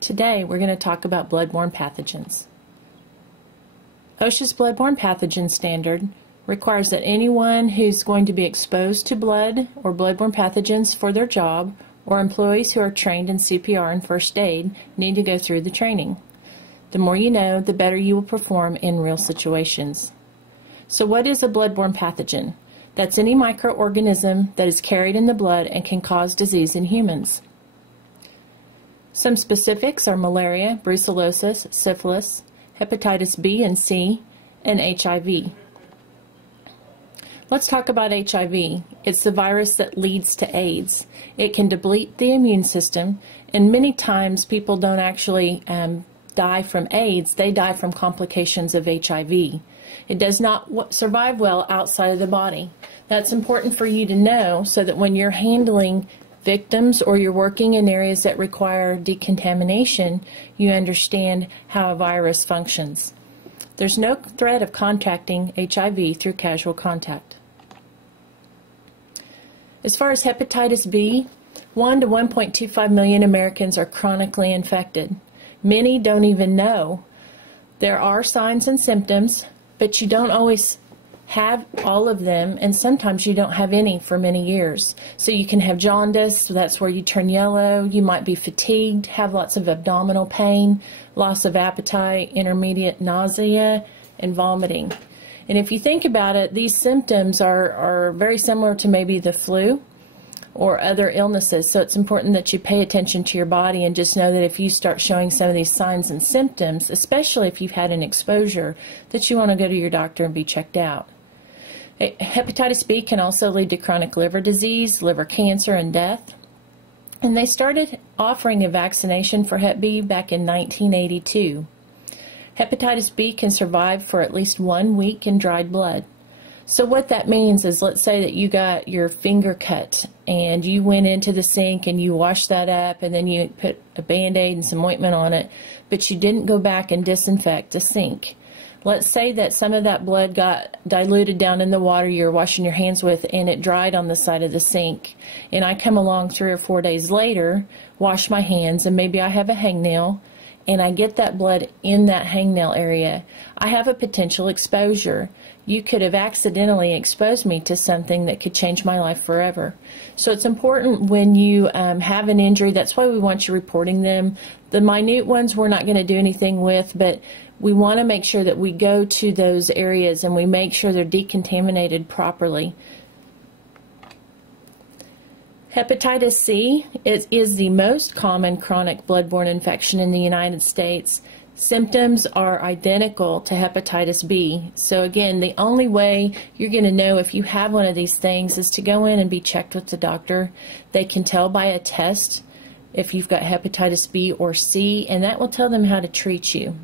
Today we're going to talk about bloodborne pathogens. OSHA's bloodborne pathogen standard requires that anyone who's going to be exposed to blood or bloodborne pathogens for their job, or employees who are trained in CPR and first aid, need to go through the training. The more you know, the better you will perform in real situations. So what is a bloodborne pathogen? That's any microorganism that is carried in the blood and can cause disease in humans. Some specifics are malaria, brucellosis, syphilis, hepatitis B and C, and HIV. Let's talk about HIV. It's the virus that leads to AIDS. It can deplete the immune system, and many times people don't actually die from AIDS. They die from complications of HIV. It does not survive well outside of the body. That's important for you to know so that when you're handling victims or you're working in areas that require decontamination, you understand how a virus functions. There's no threat of contracting HIV through casual contact. As far as hepatitis B, 1 to 1.25 million Americans are chronically infected. Many don't even know. There are signs and symptoms, but you don't always have all of them, and sometimes you don't have any for many years. So you can have jaundice, so that's where you turn yellow. You might be fatigued, have lots of abdominal pain, loss of appetite, intermediate nausea, and vomiting. And if you think about it, these symptoms are very similar to maybe the flu or other illnesses. So it's important that you pay attention to your body and just know that if you start showing some of these signs and symptoms, especially if you've had an exposure, that you want to go to your doctor and be checked out. Hepatitis B can also lead to chronic liver disease, liver cancer, and death. And they started offering a vaccination for Hep B back in 1982. Hepatitis B can survive for at least 1 week in dried blood. So what that means is, let's say that you got your finger cut and you went into the sink and you washed that up and then you put a Band-Aid and some ointment on it, but you didn't go back and disinfect the sink. Let's say that some of that blood got diluted down in the water you're washing your hands with and it dried on the side of the sink. And I come along 3 or 4 days later, wash my hands, and maybe I have a hangnail, and I get that blood in that hangnail area. I have a potential exposure. You could have accidentally exposed me to something that could change my life forever. So it's important when you have an injury. That's why we want you reporting them. The minute ones we're not going to do anything with, but we want to make sure that we go to those areas and we make sure they're decontaminated properly. Hepatitis C is the most common chronic bloodborne infection in the United States. Symptoms are identical to hepatitis B. So again, the only way you're going to know if you have one of these things is to go in and be checked with the doctor. They can tell by a test if you've got hepatitis B or C, and that will tell them how to treat you.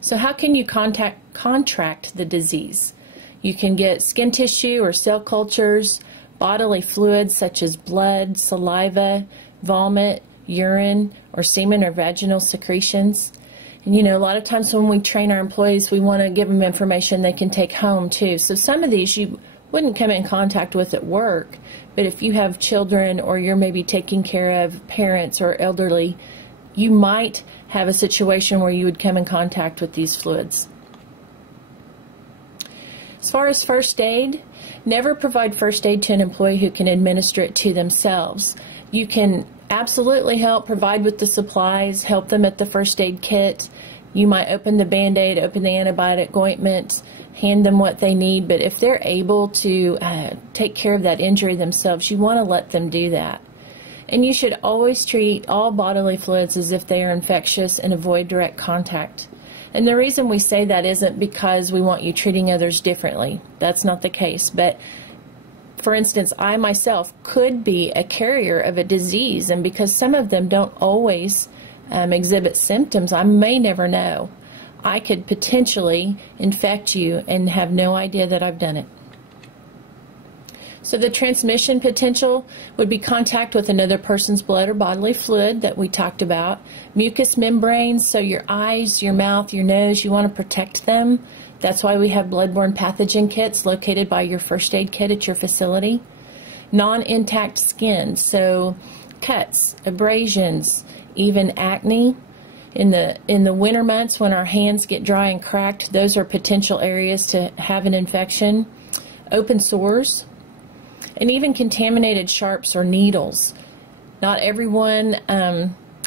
So how can you contract the disease? You can get skin tissue or cell cultures, bodily fluids such as blood, saliva, vomit, urine, or semen or vaginal secretions. And you know, a lot of times when we train our employees, we want to give them information they can take home too. So some of these you wouldn't come in contact with at work, but if you have children or you're maybe taking care of parents or elderly, you might have a situation where you would come in contact with these fluids. As far as first aid, never provide first aid to an employee who can administer it to themselves. You can absolutely help provide with the supplies, help them at the first aid kit. You might open the Band-Aid, open the antibiotic ointment, hand them what they need, but if they're able to take care of that injury themselves, you want to let them do that. And you should always treat all bodily fluids as if they are infectious and avoid direct contact. And the reason we say that isn't because we want you treating others differently. That's not the case. But for instance, I myself could be a carrier of a disease, and because some of them don't always exhibit symptoms, I may never know. I could potentially infect you and have no idea that I've done it. So the transmission potential would be contact with another person's blood or bodily fluid that we talked about. Mucous membranes, so your eyes, your mouth, your nose, you want to protect them. That's why we have bloodborne pathogen kits located by your first aid kit at your facility. Non-intact skin, so cuts, abrasions, even acne. In the winter months when our hands get dry and cracked, those are potential areas to have an infection. Open sores, and even contaminated sharps or needles. Not everyone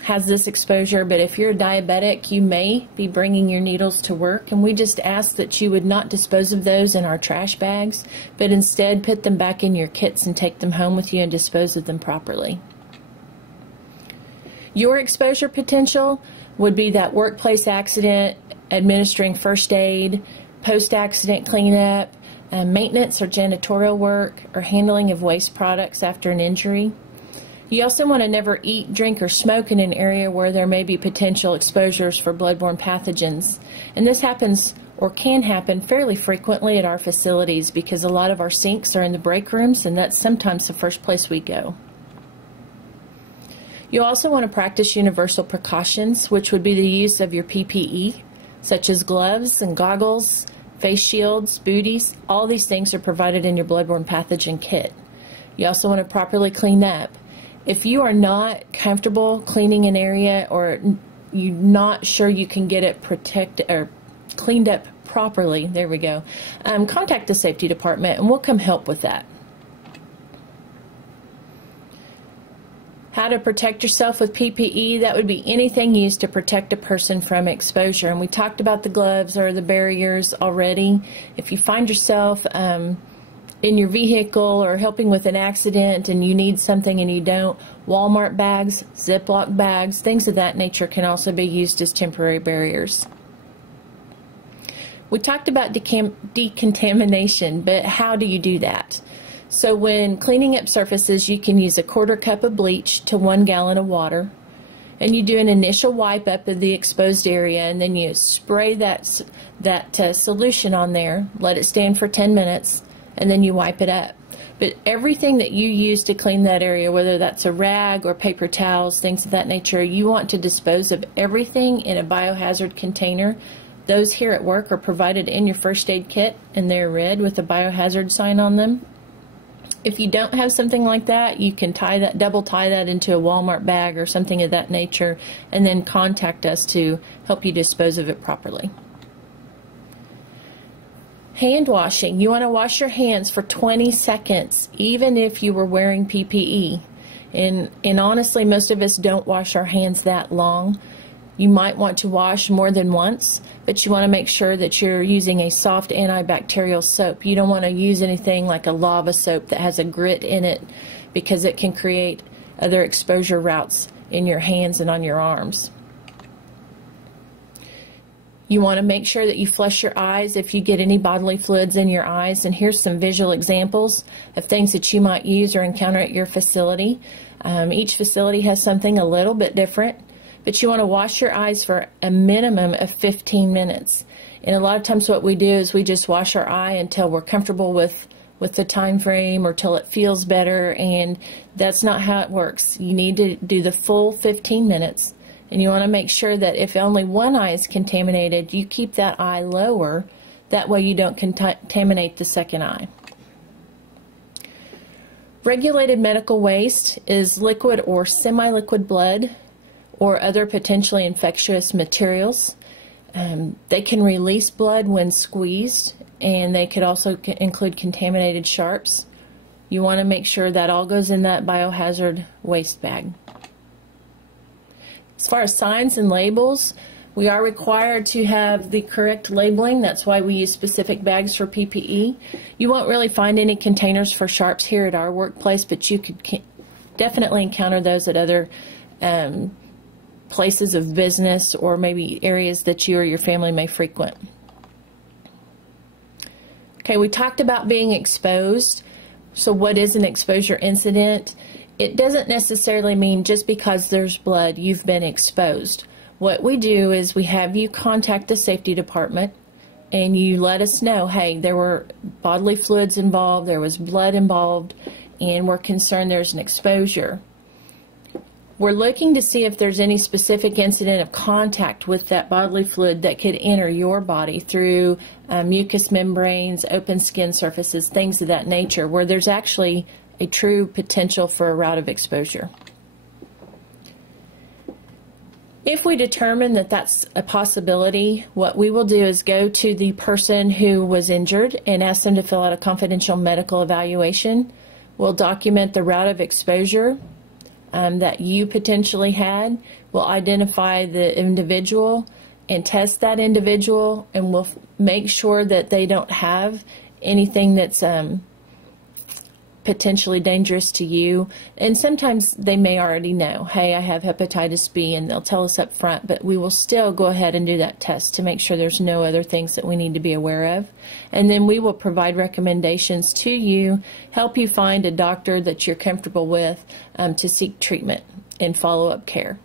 has this exposure, but if you're a diabetic, you may be bringing your needles to work, and we just ask that you would not dispose of those in our trash bags, but instead put them back in your kits and take them home with you and dispose of them properly. Your exposure potential would be that workplace accident, administering first aid, post-accident cleanup, maintenance or janitorial work, or handling of waste products after an injury. You also want to never eat, drink, or smoke in an area where there may be potential exposures for bloodborne pathogens. And this happens or can happen fairly frequently at our facilities because a lot of our sinks are in the break rooms, and that's sometimes the first place we go. You also want to practice universal precautions, which would be the use of your PPE, such as gloves and goggles, face shields, booties. All these things are provided in your bloodborne pathogen kit. You also want to properly clean up. If you are not comfortable cleaning an area, or you're not sure you can get it protected or cleaned up properly, there we go, contact the safety department and we'll come help with that. How to protect yourself with PPE, that would be anything used to protect a person from exposure. And we talked about the gloves or the barriers already. If you find yourself in your vehicle or helping with an accident and you need something and you don't, Walmart bags, Ziploc bags, things of that nature can also be used as temporary barriers. We talked about decontamination, but how do you do that? So when cleaning up surfaces, you can use a 1/4 cup of bleach to 1 gallon of water, and you do an initial wipe up of the exposed area, and then you spray that solution on there, let it stand for 10 minutes, and then you wipe it up. But everything that you use to clean that area, whether that's a rag or paper towels, things of that nature, you want to dispose of everything in a biohazard container. Those here at work are provided in your first aid kit, and they're red with a biohazard sign on them. If you don't have something like that, you can double tie that into a Walmart bag or something of that nature, and then contact us to help you dispose of it properly. Hand washing. You want to wash your hands for 20 seconds, even if you were wearing PPE. And honestly, most of us don't wash our hands that long. You might want to wash more than once, but you want to make sure that you're using a soft antibacterial soap. You don't want to use anything like a lava soap that has a grit in it, because it can create other exposure routes in your hands and on your arms. You want to make sure that you flush your eyes if you get any bodily fluids in your eyes. And here's some visual examples of things that you might use or encounter at your facility. Each facility has something a little bit different, but you want to wash your eyes for a minimum of 15 minutes. And a lot of times what we do is we just wash our eye until we're comfortable with the time frame or till it feels better, and that's not how it works. You need to do the full 15 minutes. And you want to make sure that if only one eye is contaminated, you keep that eye lower. That way you don't contaminate the second eye. Regulated medical waste is liquid or semi-liquid blood or other potentially infectious materials. They can release blood when squeezed, and they could also include contaminated sharps. You want to make sure that all goes in that biohazard waste bag. As far as signs and labels, we are required to have the correct labeling. That's why we use specific bags for PPE. You won't really find any containers for sharps here at our workplace, but you could definitely encounter those at other places of business or maybe areas that you or your family may frequent. Okay, we talked about being exposed. So what is an exposure incident? It doesn't necessarily mean just because there's blood you've been exposed. What we do is we have you contact the safety department and you let us know, hey, there were bodily fluids involved, there was blood involved, and we're concerned there's an exposure. We're looking to see if there's any specific incident of contact with that bodily fluid that could enter your body through mucous membranes, open skin surfaces, things of that nature, where there's actually a true potential for a route of exposure. If we determine that that's a possibility, what we will do is go to the person who was injured and ask them to fill out a confidential medical evaluation. We'll document the route of exposure that you potentially had. We'll identify the individual and test that individual, and we'll make sure that they don't have anything that's potentially dangerous to you. And sometimes they may already know, hey, I have hepatitis B, and they'll tell us up front, but we will still go ahead and do that test to make sure there's no other things that we need to be aware of. And then we will provide recommendations to you, help you find a doctor that you're comfortable with to seek treatment and follow-up care.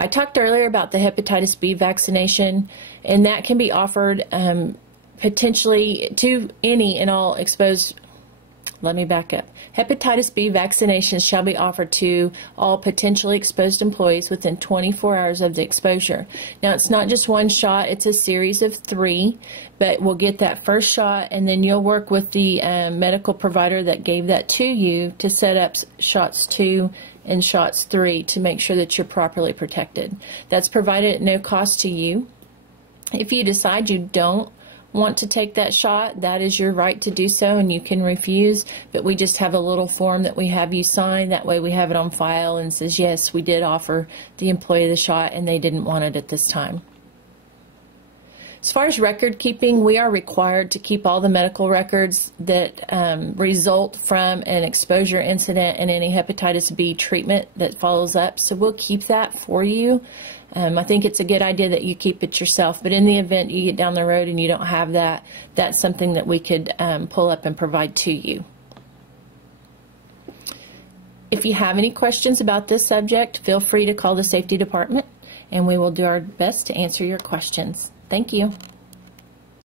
I talked earlier about the hepatitis B vaccination, and that can be offered potentially to any and all exposed. Let me back up. Hepatitis B vaccinations shall be offered to all potentially exposed employees within 24 hours of the exposure. Now, it's not just one shot, it's a series of 3, but we'll get that first shot, and then you'll work with the medical provider that gave that to you to set up shots 2 and shots 3 to make sure that you're properly protected. That's provided at no cost to you. If you decide you don't want to take that shot, that is your right to do so, and you can refuse, but we just have a little form that we have you sign. That way we have it on file and says, yes, we did offer the employee the shot and they didn't want it at this time. As far as record keeping, we are required to keep all the medical records that result from an exposure incident and any hepatitis B treatment that follows up, so we'll keep that for you. I think it's a good idea that you keep it yourself, but in the event you get down the road and you don't have that, that's something that we could pull up and provide to you. If you have any questions about this subject, feel free to call the safety department, and we will do our best to answer your questions. Thank you.